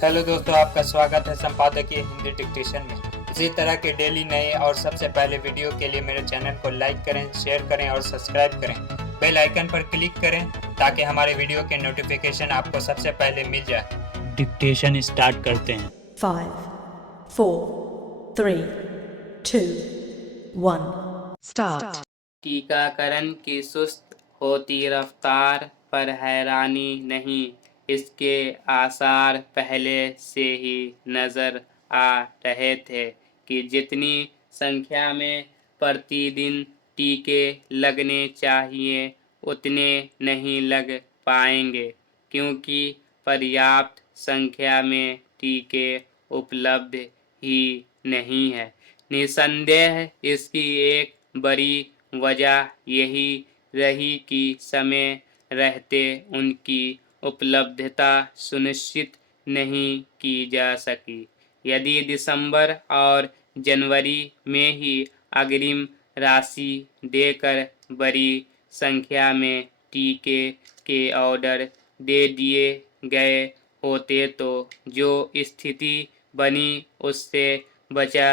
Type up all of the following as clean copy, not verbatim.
Hello दोस्तों, आपका स्वागत है संपादकीय हिंदी डिक्टेशन में। इसी तरह के डेली नए और सबसे पहले वीडियो के लिए मेरे चैनल को लाइक करें, शेयर करें और सब्सक्राइब करें। बेल आइकन पर क्लिक करें ताकि हमारे वीडियो के नोटिफिकेशन आपको सबसे पहले मिल जाए। डिक्टेशन स्टार्ट करते हैं। 5, 4, 3, 2, 1 स्टार्ट। टीकाकरण की सुस्त होती रफ्तार पर हैरानी नहीं, इसके आसार पहले से ही नज़र आ रहे थे कि जितनी संख्या में प्रतिदिन टीके लगने चाहिए उतने नहीं लग पाएंगे, क्योंकि पर्याप्त संख्या में टीके उपलब्ध ही नहीं है। निसंदेह इसकी एक बड़ी वजह यही रही कि समय रहते उनकी उपलब्धता सुनिश्चित नहीं की जा सकी। यदि दिसंबर और जनवरी में ही अग्रिम राशि देकर बड़ी संख्या में टीके के ऑर्डर दे दिए गए होते तो जो स्थिति बनी उससे बचा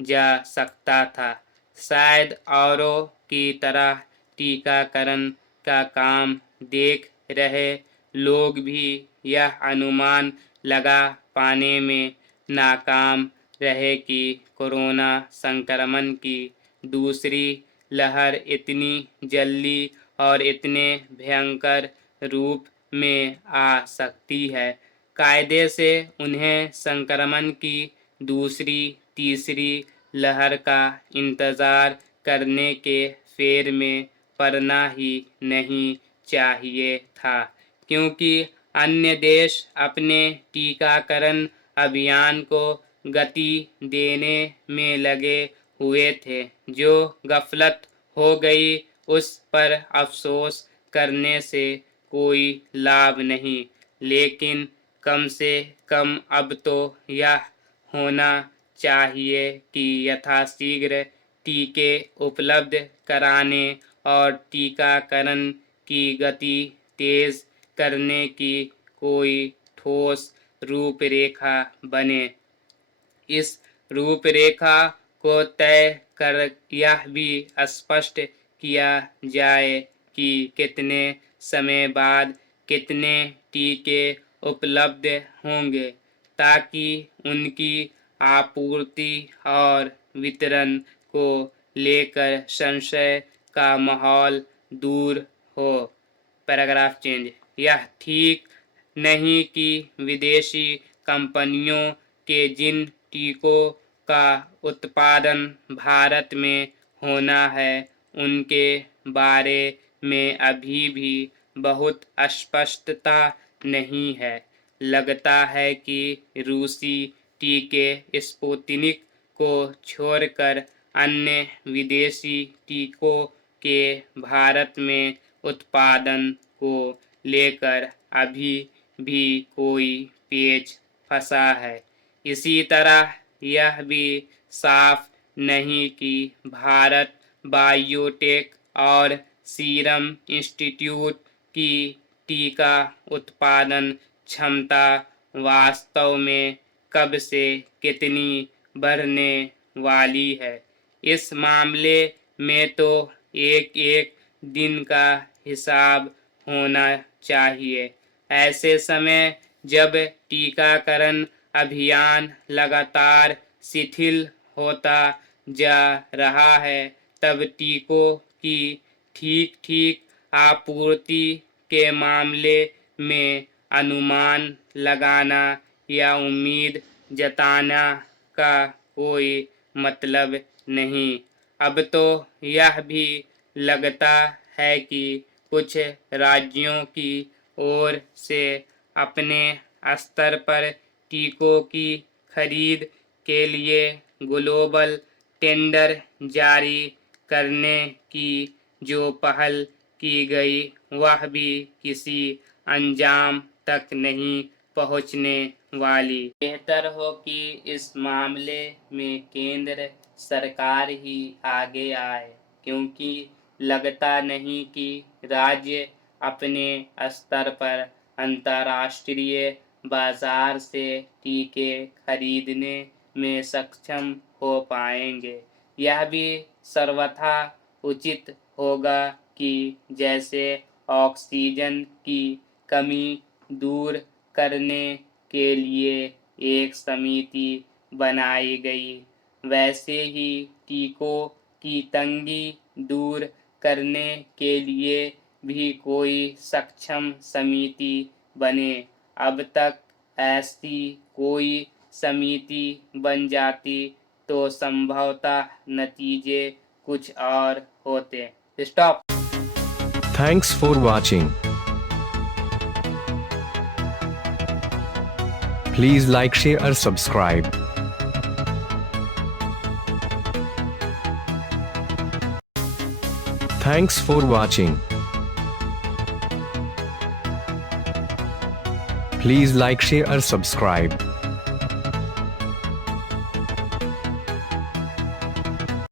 जा सकता था। शायद औरों की तरह टीकाकरण का काम देख रहे लोग भी यह अनुमान लगा पाने में नाकाम रहे कि कोरोना संक्रमण की दूसरी लहर इतनी जल्दी और इतने भयंकर रूप में आ सकती है। कायदे से उन्हें संक्रमण की दूसरी तीसरी लहर का इंतज़ार करने के फेर में पड़ना ही नहीं चाहिए था, क्योंकि अन्य देश अपने टीकाकरण अभियान को गति देने में लगे हुए थे। जो गफलत हो गई उस पर अफसोस करने से कोई लाभ नहीं, लेकिन कम से कम अब तो यह होना चाहिए कि यथाशीघ्र टीके उपलब्ध कराने और टीकाकरण की गति तेज करने की कोई ठोस रूपरेखा बने। इस रूपरेखा को तय कर यह भी स्पष्ट किया जाए कि कितने समय बाद कितने टीके उपलब्ध होंगे, ताकि उनकी आपूर्ति और वितरण को लेकर संशय का माहौल दूर हो। Paragraph change. यह ठीक नहीं कि विदेशी कंपनियों के जिन टीकों का उत्पादन भारत में होना है उनके बारे में अभी भी बहुत अस्पष्टता नहीं है। लगता है कि रूसी टीके स्पुतनिक को छोड़कर अन्य विदेशी टीकों के भारत में उत्पादन को लेकर अभी भी कोई पेच फंसा है। इसी तरह यह भी साफ नहीं कि भारत बायोटेक और सीरम इंस्टीट्यूट की टीका उत्पादन क्षमता वास्तव में कब से कितनी बढ़ने वाली है। इस मामले में तो एक एक दिन का हिसाब होना चाहिए। ऐसे समय जब टीकाकरण अभियान लगातार शिथिल होता जा रहा है, तब टीकों की ठीक ठीक आपूर्ति के मामले में अनुमान लगाना या उम्मीद जताना का कोई मतलब नहीं। अब तो यह भी लगता है कि कुछ राज्यों की ओर से अपने स्तर पर टीकों की खरीद के लिए ग्लोबल टेंडर जारी करने की जो पहल की गई वह भी किसी अंजाम तक नहीं पहुंचने वाली। बेहतर हो कि इस मामले में केंद्र सरकार ही आगे आए, क्योंकि लगता नहीं कि राज्य अपने स्तर पर अंतर्राष्ट्रीय बाजार से टीके खरीदने में सक्षम हो पाएंगे। यह भी सर्वथा उचित होगा कि जैसे ऑक्सीजन की कमी दूर करने के लिए एक समिति बनाई गई, वैसे ही टीकों की तंगी दूर करने के लिए भी कोई सक्षम समिति बने। अब तक ऐसी कोई समिति बन जाती तो संभवतः नतीजे कुछ और होते। Stop. Thanks for watching. Please like, share or subscribe. Thanks for watching. Please like, share or subscribe.